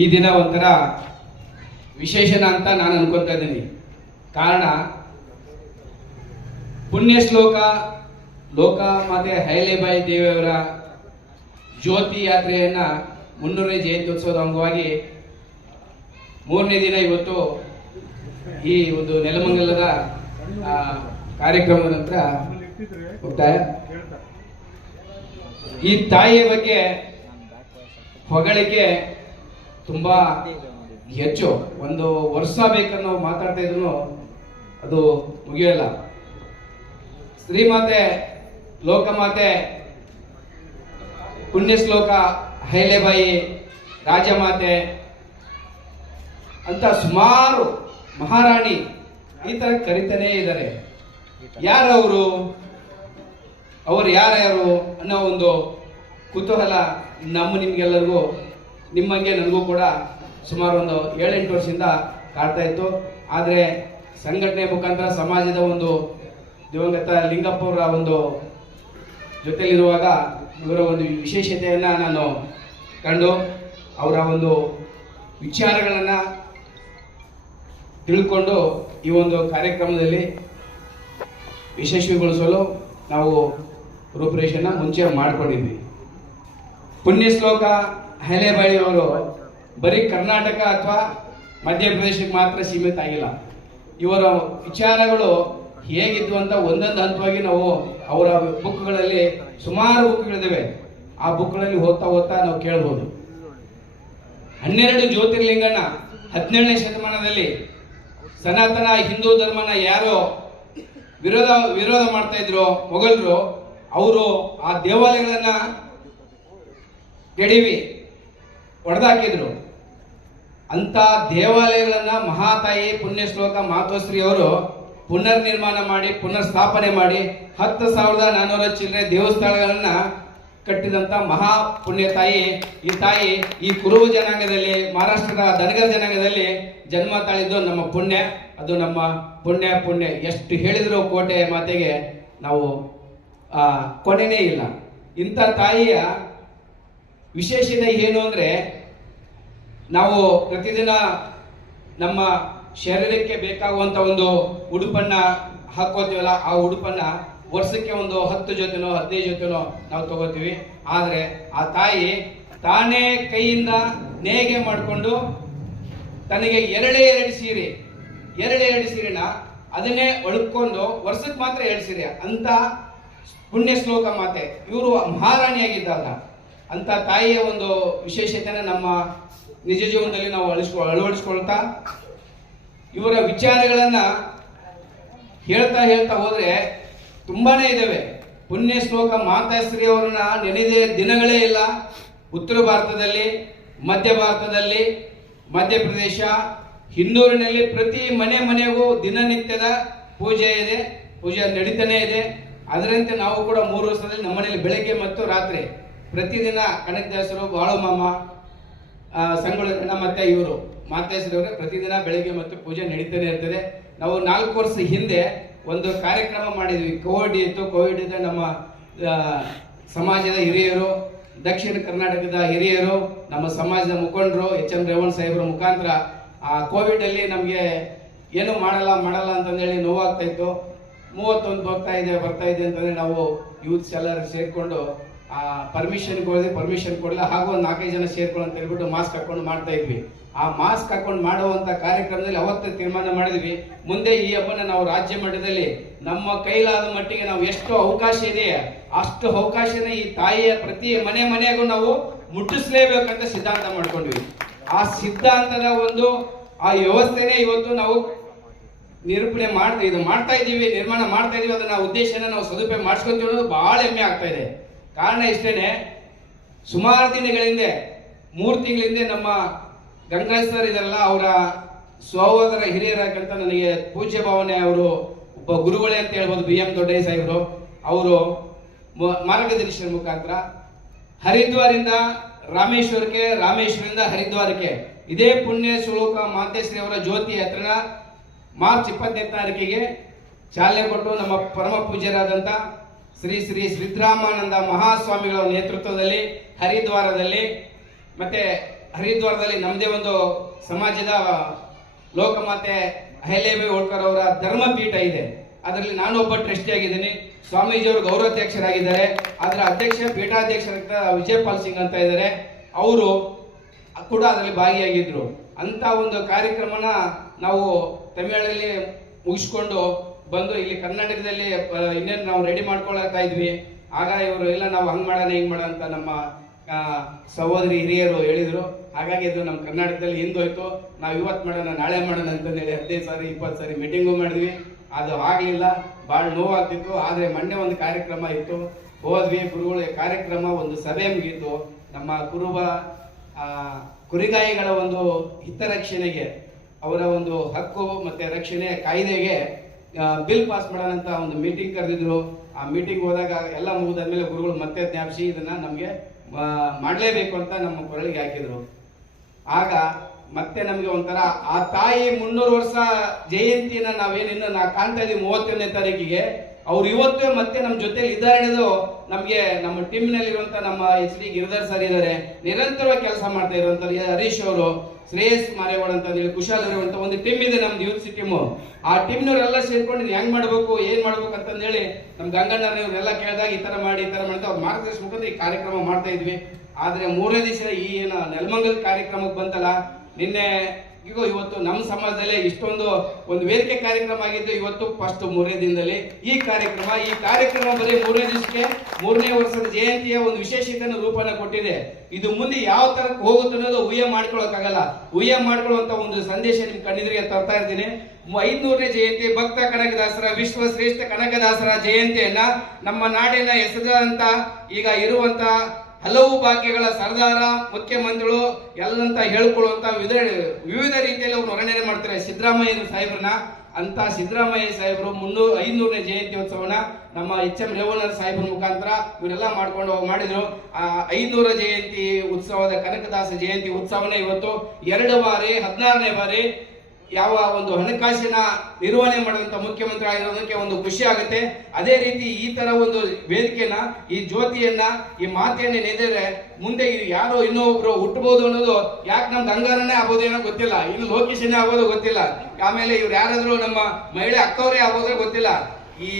ಈ ದಿನ ಒಂಥರ ವಿಶೇಷಣ ಅಂತ ನಾನು ಅನ್ಕೊತಾ ಇದ್ದೀನಿ. ಕಾರಣ ಪುಣ್ಯ ಶ್ಲೋಕ ಲೋಕಮಾತೆ ಅಹಲ್ಯಾಬಾಯಿ ದೇವಿಯವರ ಜ್ಯೋತಿ ಯಾತ್ರೆಯನ್ನ 300ನೇ ಜಯಂತ್ಯೋತ್ಸವದ ಅಂಗವಾಗಿ 3ನೇ ದಿನ ಇವತ್ತು ಈ ಒಂದು ನೆಲಮಂಗಲದ ಕಾರ್ಯಕ್ರಮದ ನಂತರ ಮುಕ್ತಾಯ. ಈ ತಾಯಿಯ ಬಗ್ಗೆ ಹೊಗಳಿಕೆ ತುಂಬಾ ಹೆಚ್ಚು, ಒಂದು ವರ್ಷ ಬೇಕನ್ನೋ ಮಾತಾಡ್ತಾ ಇದ್ರು ಅದು ಮುಗಿಯಲ್ಲ. ಶ್ರೀಮಾತೆ ಲೋಕಮಾತೆ ಪುಣ್ಯ ಶ್ಲೋಕ ಅಹಲ್ಯಾಬಾಯಿ ರಾಜಮಾತೆ ಅಂತ ಸುಮಾರು ಮಹಾರಾಣಿ ಈ ತರ ಕರಿತಾನೇ ಇದ್ದಾರೆ. ಯಾರವರು, ಅವರು ಯಾರ್ಯಾರು ಅನ್ನೋ ಒಂದು ಕುತೂಹಲ ನಿಮ್ಗೆಲ್ಲರಿಗೂ ನಿಮ್ಮಂಗೆ ನನಗೂ ಕೂಡ ಸುಮಾರು ಒಂದು 7-8 ವರ್ಷದಿಂದ ಕಾಡ್ತಾ ಇತ್ತು. ಆದರೆ ಸಂಘಟನೆ ಮುಖಾಂತರ ಸಮಾಜದ ಒಂದು ದಿವಂಗತ ಲಿಂಗಪ್ಪ ಅವರ ಒಂದು ಜೊತೆಲಿರುವಾಗ ಇವರ ಒಂದು ವಿಶೇಷತೆಯನ್ನು ನಾನು ಕಂಡು ಅವರ ಒಂದು ವಿಚಾರಗಳನ್ನು ತಿಳ್ಕೊಂಡು ಈ ಒಂದು ಕಾರ್ಯಕ್ರಮದಲ್ಲಿ ಯಶಸ್ವಿಗೊಳಿಸಲು ನಾವು ರೂಪುರೇಷೆಯನ್ನು ಮುಂಚೆ ಮಾಡಿಕೊಂಡಿದ್ವಿ. ಪುಣ್ಯ ಶ್ಲೋಕ ಅಹಲ್ಯಾಬಾಯಿ ಅವರು ಬರೀ ಕರ್ನಾಟಕ ಅಥವಾ ಮಧ್ಯಪ್ರದೇಶಕ್ಕೆ ಮಾತ್ರ ಸೀಮಿತ ಆಗಿಲ್ಲ. ಇವರ ವಿಚಾರಗಳು ಹೇಗಿದ್ವು ಅಂತ ಒಂದೊಂದು ಹಂತವಾಗಿ ನಾವು ಅವರ ಬುಕ್ಗಳಲ್ಲಿ ಸುಮಾರು ಬುಕ್ಗಳಿದ್ದಾವೆ. ಆ ಬುಕ್ಗಳಲ್ಲಿ ಓದ್ತಾ ನಾವು ಕೇಳ್ಬೋದು. 12 ಜ್ಯೋತಿರ್ಲಿಂಗನ 17ನೇ ಶತಮಾನದಲ್ಲಿ ಸನಾತನ ಹಿಂದೂ ಧರ್ಮನ ಯಾರು ವಿರೋಧ ಮಾಡ್ತಾ ಇದ್ರು ಮೊಘಲರು, ಅವರು ಆ ದೇವಾಲಯಗಳನ್ನ ಕೆಡವಿ ಒಡೆದಾಕಿದ್ರು. ಅಂತ ದೇವಾಲಯಗಳನ್ನ ಮಹಾತಾಯಿ ಪುಣ್ಯ ಶ್ಲೋಕ ಮಾತೋಶ್ರೀ ಅವರು ಪುನರ್ ನಿರ್ಮಾಣ ಮಾಡಿ ಪುನರ್ ಸ್ಥಾಪನೆ ಮಾಡಿ 10,400 ಚಿಲ್ಲರೆ ದೇವಸ್ಥಾನಗಳನ್ನ ಕಟ್ಟಿದಂತ ಮಹಾ ಪುಣ್ಯ ತಾಯಿ. ಈ ತಾಯಿ ಈ ಕುರುಬ ಜನಾಂಗದಲ್ಲಿ, ಮಹಾರಾಷ್ಟ್ರದ ದನಗರ ಜನಾಂಗದಲ್ಲಿ ಜನ್ಮ ತಾಳಿದ್ದು ನಮ್ಮ ಪುಣ್ಯ. ಅದು ನಮ್ಮ ಪುಣ್ಯ. ಎಷ್ಟು ಹೇಳಿದ್ರು ಕೋಟೆ ಮಾತೆಗೆ ನಾವು ಕೊನೆನೇ ಇಲ್ಲ. ಇಂಥ ತಾಯಿಯ ವಿಶೇಷತೆ ಏನು ಅಂದ್ರೆ, ನಾವು ಪ್ರತಿದಿನ ನಮ್ಮ ಶರೀರಕ್ಕೆ ಬೇಕಾಗುವಂತ ಒಂದು ಉಡುಪನ್ನ ಹಾಕೋತೀವಲ್ಲ, ಆ ಉಡುಪನ್ನ ವರ್ಷಕ್ಕೆ ಒಂದು 10 ಜೊತೆನೋ 15 ಜೊತೆನೋ ನಾವು ತಗೋತೀವಿ. ಆದ್ರೆ ಆ ತಾಯಿ ತಾನೇ ಕೈಯಿಂದ ನೇಯ್ಗೆ ಮಾಡಿಕೊಂಡು ತನಗೆ ಎರಡೇ ಸೀರೆನ ಅದನ್ನೇ ಒಳಕೊಂಡು ವರ್ಷಕ್ಕೆ ಮಾತ್ರ 2 ಸೀರೆ ಅಂತ ಪುಣ್ಯ ಶ್ಲೋಕ ಮಾತೆ. ಇವರು ಮಹಾರಾಣಿಯಾಗಿದ್ದಾಗ ಅಂತ ತಾಯಿಯ ಒಂದು ವಿಶೇಷತೆನ ನಮ್ಮ ನಿಜ ಜೀವನದಲ್ಲಿ ನಾವು ಅಳವಡಿಸ್ಕೊಳ್ತಾ ಇವರ ವಿಚಾರಗಳನ್ನ ಹೇಳ್ತಾ ಹೋದ್ರೆ ತುಂಬಾನೇ ಇದಾವೆ. ಪುಣ್ಯ ಶ್ಲೋಕ ಮಾತಾಶ್ರೀ ಅವರನ್ನ ನೆನೆದೇ ದಿನಗಳೇ ಇಲ್ಲ. ಉತ್ತರ ಭಾರತದಲ್ಲಿ, ಮಧ್ಯ ಭಾರತದಲ್ಲಿ, ಮಧ್ಯಪ್ರದೇಶ, ಹಿಂದೂರಿನಲ್ಲಿ ಪ್ರತಿ ಮನೆಗೂ ದಿನನಿತ್ಯದ ಪೂಜೆ ನಡೀತಾನೆ ಇದೆ. ಅದರಂತೆ ನಾವು ಕೂಡ 3 ವರ್ಷದಲ್ಲಿ ನಮ್ಮನೆಯಲ್ಲಿ ಬೆಳಗ್ಗೆ ಮತ್ತು ರಾತ್ರಿ ಪ್ರತಿದಿನ ಕನಕದಾಸರು, ಬಾಳುಮಾಮ, ಸಂಗೊಳ್ಳಿ ಮತ್ತೆ ಇವರು ಮಾತಾಶ್ರೀ ಅವರ ಪ್ರತಿದಿನ ಬೆಳಗ್ಗೆ ಮತ್ತು ಪೂಜೆ ನಡೀತಾನೆ ಇರ್ತದೆ. ನಾವು 4 ವರ್ಷ ಹಿಂದೆ ಒಂದು ಕಾರ್ಯಕ್ರಮ ಮಾಡಿದ್ವಿ. ಕೋವಿಡ್ ಇದ್ದ ನಮ್ಮ ಸಮಾಜದ ಹಿರಿಯರು, ದಕ್ಷಿಣ ಕರ್ನಾಟಕದ ಹಿರಿಯರು, ನಮ್ಮ ಸಮಾಜದ ಮುಖಂಡರು HM ರೇವಣ್ಣ ಸಾಹೇಬರ ಮುಖಾಂತರ ಆ ಕೋವಿಡ್ ಅಲ್ಲಿ ನಮಗೆ ಏನು ಮಾಡಲ್ಲ ಅಂತಂದೇಳಿ ನೋವಾಗ್ತಾ ಇತ್ತು. 31 ಬರ್ತಾ ಇದೆ ಅಂತಂದ್ರೆ ನಾವು ಯೂತ್ಸ್ ಎಲ್ಲರೂ ಸೇರ್ಕೊಂಡು ಪರ್ಮಿಷನ್ ಕೊಡಲ್ಲ, ಹಾಗೂ ಒಂದು 4-5 ಜನ ಸೇರ್ಕೊಂಡು ಅಂತ ಹೇಳ್ಬಿಟ್ಟು ಮಾಸ್ಕ್ ಹಾಕೊಂಡು ಮಾಡ್ತಾ ಇದ್ವಿ. ಆ ಮಾಸ್ಕ್ ಹಾಕೊಂಡು ಮಾಡುವಂತ ಕಾರ್ಯಕ್ರಮದಲ್ಲಿ ಅವತ್ತು ತೀರ್ಮಾನ ಮಾಡಿದ್ವಿ, ಮುಂದೆ ಈ ಹಬ್ಬನ ನಾವು ರಾಜ್ಯ ಮಟ್ಟದಲ್ಲಿ ನಮ್ಮ ಕೈಲಾದ ಮಟ್ಟಿಗೆ ನಾವು ಎಷ್ಟು ಅವಕಾಶ ಇದೆಯಾ ಅಷ್ಟು ಅವಕಾಶನ ಈ ತಾಯಿಯ ಪ್ರತಿ ಮನೆಗೂ ನಾವು ಮುಟ್ಟಿಸ್ಲೇಬೇಕಂತ ಸಿದ್ಧಾಂತ ಮಾಡ್ಕೊಂಡ್ವಿ. ಆ ಸಿದ್ಧಾಂತದ ಒಂದು ಆ ವ್ಯವಸ್ಥೆನೇ ಇವತ್ತು ನಾವು ನಿರೂಪಣೆ ಮಾಡ್ತಾ ಇದೀವಿ, ನಿರ್ಮಾಣ ಮಾಡ್ತಾ ಇದೀವಿ. ಅದನ್ನ ಉದ್ದೇಶನ ನಾವು ಸದುಪಯೋಗ ಮಾಡಿಸ್ಕೊಂತೀವಿ ಅನ್ನೋದು ಬಹಳ ಹೆಮ್ಮೆ ಆಗ್ತಾ ಇದೆ. ಕಾರಣ ಇಷ್ಟೇನೆ, ಸುಮಾರು ದಿನಗಳಿಂದ 3 ತಿಂಗಳ ಹಿಂದೆ ನಮ್ಮ ಗಂಗರಾಜ್ ಸರ್ ಇದೆಲ್ಲ ಅವರ ಸಹೋದರ ಹಿರಿಯರಾಗಂತ ನನಗೆ ಪೂಜ್ಯ ಭಾವನೆ, ಅವರು ಒಬ್ಬ ಗುರುಗಳೇ ಅಂತ ಹೇಳ್ಬೋದು, BM ದೊಡ್ಡಯ್ಯ ಸಾಹೇಬರು, ಅವರು ಮಾರ್ಗದರ್ಶನ ಮುಖಾಂತರ ಹರಿದ್ವಾರಿಂದ ರಾಮೇಶ್ವರಕ್ಕೆ, ರಾಮೇಶ್ವರದಿಂದ ಹರಿದ್ವಾರಕ್ಕೆ ಇದೇ ಪುಣ್ಯ ಶ್ಲೋಕ ಮಾತೇಶ್ರೀ ಅವರ ಜ್ಯೋತಿ ಯಾತ್ರೆನ ಮಾರ್ಚ್ 28ನೇ ತಾರೀಕಿಗೆ ಚಾಲನೆ ಕೊಟ್ಟು ನಮ್ಮ ಪರಮ ಪೂಜ್ಯರಾದಂತ ಶ್ರೀ ಸಿದ್ದರಾಮಾನಂದ ಮಹಾಸ್ವಾಮಿಗಳ ನೇತೃತ್ವದಲ್ಲಿ ಹರಿದ್ವಾರದಲ್ಲಿ ಮತ್ತೆ ಹರಿದ್ವಾರದಲ್ಲಿ ನಮ್ಮದೇ ಒಂದು ಸಮಾಜದ ಲೋಕಮಾತೆ ಅಹಲ್ಯಾಬಾಯಿ ಹೋಳ್ಕರ್ ಅವರ ಧರ್ಮಪೀಠ ಇದೆ. ಅದರಲ್ಲಿ ನಾನು ಒಬ್ಬ ಟ್ರಸ್ಟಿ ಆಗಿದ್ದೀನಿ. ಸ್ವಾಮೀಜಿಯವರು ಗೌರವಾಧ್ಯಕ್ಷರಾಗಿದ್ದಾರೆ. ಅದರ ಪೀಠಾಧ್ಯಕ್ಷರಾದ ವಿಜಯಪಾಲ್ ಸಿಂಗ್ ಅಂತ ಇದ್ದಾರೆ, ಅವರು ಕೂಡ ಅದರಲ್ಲಿ ಭಾಗಿಯಾಗಿದ್ರು. ಅಂತ ಒಂದು ಕಾರ್ಯಕ್ರಮನ ನಾವು ತಮಿಳಲ್ಲಿ ಮುಗಿಸ್ಕೊಂಡು ಬಂದು ಇಲ್ಲಿ ಕರ್ನಾಟಕದಲ್ಲಿ ಇನ್ನೇನು ನಾವು ರೆಡಿ ಮಾಡ್ಕೊಳ್ತಾ ಇದ್ವಿ. ಆಗ ಇವರು ಇಲ್ಲ ನಾವು ಹಂಗ್ ಮಾಡೋಣ ಹಿಂಗ್ ಮಾಡೋಣ ಅಂತ ನಮ್ಮ ಸಹೋದರಿ ಹಿರಿಯರು ಹೇಳಿದ್ರು. ಹಾಗಾಗಿ ಇದು ನಮ್ಮ ಕರ್ನಾಟಕದಲ್ಲಿ ಹಿಂದೋಯ್ತು. ನಾವು ಇವತ್ತು ಮಾಡೋಣ ನಾಳೆ ಮಾಡೋಣ ಅಂತಂದೇಳಿ 15 ಸಾರಿ 20 ಸಾರಿ ಮೀಟಿಂಗು ಮಾಡಿದ್ವಿ. ಅದು ಆಗಲಿಲ್ಲ, ಭಾಳ ನೋವಾಗ್ತಿತ್ತು. ಆದರೆ ಮೊನ್ನೆ ಒಂದು ಕಾರ್ಯಕ್ರಮ ಇತ್ತು, ಹೋದ್ವಿ. ಗುರುಗಳ ಕಾರ್ಯಕ್ರಮ ಒಂದು ಸಭೆ ಮುಗೀತು. ನಮ್ಮ ಕುರಿಗಾಯಿಗಳ ಒಂದು ಹಿತರಕ್ಷಣೆಗೆ, ಅವರ ಒಂದು ಹಕ್ಕು ಮತ್ತೆ ರಕ್ಷಣೆ ಕಾಯ್ದೆಗೆ ಬಿಲ್ ಪಾಸ್ ಮಾಡೋಣ ಅಂತ ಒಂದು ಮೀಟಿಂಗ್ ಕರೆದಿದ್ರು. ಆ ಮೀಟಿಂಗ್ ಹೋದಾಗ ಎಲ್ಲ ಮುಗಿದಾದ್ಮೇಲೆ ಗುರುಗಳು ಮತ್ತೆ ಜ್ಞಾಪಿಸಿ ಇದನ್ನ ನಮಗೆ ಮಾಡಲೇಬೇಕು ಅಂತ ನಮ್ಮ ಕೊರಳಿಗೆ ಹಾಕಿದ್ರು. ಆಗ ಮತ್ತೆ ನಮಗೆ ಒಂಥರ ಆ ತಾಯಿ 300 ವರ್ಷ ಜಯಂತಿನ ನಾವೇನಿನ್ನು ಕಾಣ್ತಾ ಇದೀವಿ 31ನೇ ತಾರೀಕಿಗೆ. ಅವ್ರು ಇವತ್ತೇ ಮತ್ತೆ ನಮ್ಮ ಜೊತೆಲಿ ಇದ್ದಾರೆ ಅನ್ನೋದು ನಮಗೆ ನಮ್ಮ ಟೀಮ್ ನಲ್ಲಿ ಇರುವಂತ ನಮ್ಮ HD ಗಿರಿಧರ್ ಸರ್ ಇದ್ದಾರೆ, ನಿರಂತರವಾಗಿ ಕೆಲಸ ಮಾಡ್ತಾ ಇರುವಂತ ಹರೀಶ್ ಅವರು, ಶ್ರೇಯಸ್ ಮಾರೇವಾಡ ಅಂತ ಹೇಳಿ ಕುಶಾಲ್ ಇರುವಂತ ಒಂದು ಟೀಮ್ ಇದೆ ನಮ್ದು ಯೂತ್ ಟೀಮ್. ಆ ಟೀಮ್ನವರೆಲ್ಲ ಸೇರ್ಕೊಂಡು ಹೆಂಗ್ ಮಾಡ್ಬೇಕು ಏನ್ ಮಾಡ್ಬೇಕು ಅಂತಂದೇಳಿ ನಮ್ ಗಂಗಣ್ಣವ್ರೆಲ್ಲ ಕೇಳಿದಾಗ ಈ ತರ ಮಾಡಿ ಅವ್ರ ಮಾರ್ಗದರ್ಶನ ಮುಖಾಂತರ ಈ ಕಾರ್ಯಕ್ರಮ ಮಾಡ್ತಾ ಇದ್ವಿ. ಆದ್ರೆ 3ನೇ ದಿವಸ ಈ ಏನು ನೆಲಮಂಗಲ ಕಾರ್ಯಕ್ರಮಕ್ಕೆ ಬಂತಲ್ಲ, ನಿನ್ನೆ ಈಗ ಇವತ್ತು ನಮ್ಮ ಸಮಾಜದಲ್ಲೇ ಇಷ್ಟೊಂದು ಒಂದು ವೇದಿಕೆ ಕಾರ್ಯಕ್ರಮ ಆಗಿದ್ದು ಇವತ್ತು ಫಸ್ಟ್ 3ನೇ ದಿನದಲ್ಲಿ ಈ ಕಾರ್ಯಕ್ರಮ ಬರೀ 3ನೇ ದಿವಸಕ್ಕೆ 3ನೇ ವರ್ಷದ ಜಯಂತಿಯ ಒಂದು ವಿಶೇಷತೆಯನ್ನು ರೂಪನ ಕೊಟ್ಟಿದೆ. ಇದು ಮುಂದೆ ಯಾವ ತರಕ್ಕೆ ಹೋಗುತ್ತೆ ಅನ್ನೋದು ಊಹೆ ಮಾಡ್ಕೊಳಕ್ಕಾಗಲ್ಲ. ಊಹೆ ಮಾಡ್ಕೊಳ್ಳುವಂತ ಒಂದು ಸಂದೇಶ ನಿಮ್ ಕಣ್ಣಿದ್ರಿಗೆ ತರ್ತಾ ಇರ್ತೀನಿ. 500ನೇ ಜಯಂತಿ ಭಕ್ತ ಕನಕದಾಸರ ವಿಶ್ವ ಶ್ರೇಷ್ಠ ಕನಕದಾಸರ ಜಯಂತಿಯನ್ನ ನಮ್ಮ ನಾಡಿನ ಹೆಸರಾದಂತ ಈಗ ಇರುವಂತ ಹಲವು ಭಾಗ್ಯಗಳ ಸರ್ದಾರ ಮುಖ್ಯಮಂತ್ರಿಗಳು ಎಲ್ಲಂತ ಹೇಳ್ಕೊಳ್ಳುವಂತ ವಿವಿಧ ರೀತಿಯಲ್ಲಿ ಅವ್ರು ವರ್ಣನೆ ಮಾಡ್ತಾರೆ ಸಿದ್ದರಾಮಯ್ಯ ಸಾಹೇಬ್ರನ್ನ. ಅಂತ ಸಿದ್ದರಾಮಯ್ಯ ಸಾಹೇಬರು 500ನೇ ಜಯಂತ್ಯೋತ್ಸವನ ನಮ್ಮ HM ರೇವಣ್ಣರ್ ಸಾಹೇಬ್ರ ಮುಖಾಂತರ ಇವರೆಲ್ಲ ಮಾಡ್ಕೊಂಡು ಮಾಡಿದ್ರು. ಆ 500 ಜಯಂತಿ ಉತ್ಸವದ ಕನಕದಾಸ ಜಯಂತಿ ಉತ್ಸವನ ಇವತ್ತು 2 ಬಾರಿ 16ನೇ ಬಾರಿ ಯಾವ ಒಂದು ಹಣಕಾಸಿನ ನಿರ್ವಹಣೆ ಮಾಡಿದಂತ ಮುಖ್ಯಮಂತ್ರಿ ಆಗಿರೋದಕ್ಕೆ ಒಂದು ಖುಷಿ ಆಗುತ್ತೆ. ಅದೇ ರೀತಿ ಈ ತರ ಒಂದು ವೇದಿಕೆನ, ಈ ಜ್ಯೋತಿಯನ್ನ, ಈ ಮಾತೆಯನ್ನ ನೆನೆದರೆ ಮುಂದೆ ಯಾರೋ ಇನ್ನೊಬ್ರು ಹುಟ್ಟಬಹುದು ಅನ್ನೋದು, ಯಾಕೆ ನಮ್ ಗಂಗಾರನೇ ಆಗ್ಬೋದೇನೋ ಗೊತ್ತಿಲ್ಲ, ಇನ್ನು ಲೋಕೇಶನೇ ಆಗ್ಬೋದು ಗೊತ್ತಿಲ್ಲ, ಆಮೇಲೆ ಇವ್ರು ಯಾರಾದ್ರೂ ನಮ್ಮ ಮಹಿಳೆ ಅಕ್ಕವರೇ ಆಗ್ಬೋದ್ರೆ ಗೊತ್ತಿಲ್ಲ. ಈ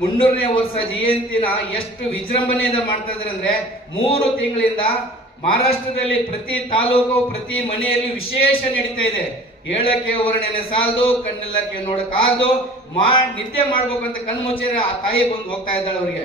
300ನೇ ವರ್ಷ ಜಯಂತಿನ ಎಷ್ಟು ವಿಜೃಂಭಣೆಯಿಂದ ಮಾಡ್ತಾ ಇದ್ದಾರೆ ಅಂದ್ರೆ 3 ತಿಂಗಳಿಂದ ಮಹಾರಾಷ್ಟ್ರದಲ್ಲಿ ಪ್ರತಿ ತಾಲೂಕು ಪ್ರತಿ ಮನೆಯಲ್ಲಿ ವಿಶೇಷ ನಡೀತಾ ಇದೆ. ಹೇಳಕ್ಕೆ ವರ್ಣನೆ ಸಾಲದು, ಕಣ್ಣೆಲ್ಲಕ್ಕೆ ನೋಡಕ್ಕಾಗದು, ನಿದ್ದೆ ಮಾಡ್ಬೇಕಂತ ಕಣ್ಮುಚ್ಚಿದ್ರೆ ಆ ತಾಯಿ ಬಂದು ಹೋಗ್ತಾ ಇದ್ದಾಳೆ ಅವ್ರಿಗೆ.